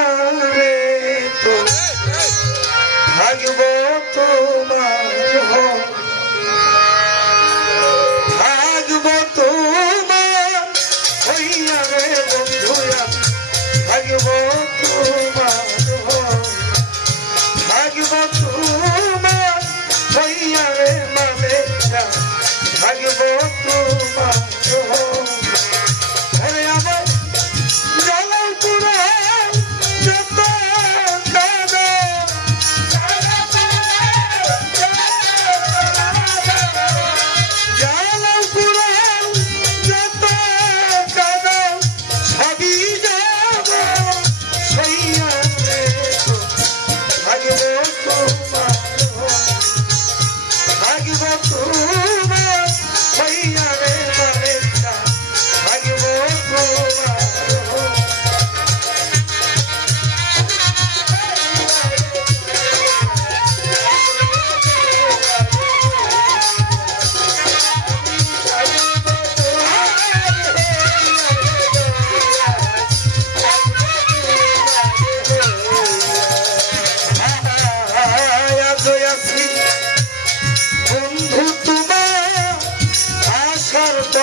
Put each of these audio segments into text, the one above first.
দূরে তো থাকব তোমার থাকব রে বন্ধুরা থাকব তোমার থাকব তোমার হইয়া রে মামেরা থাকব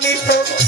Mr.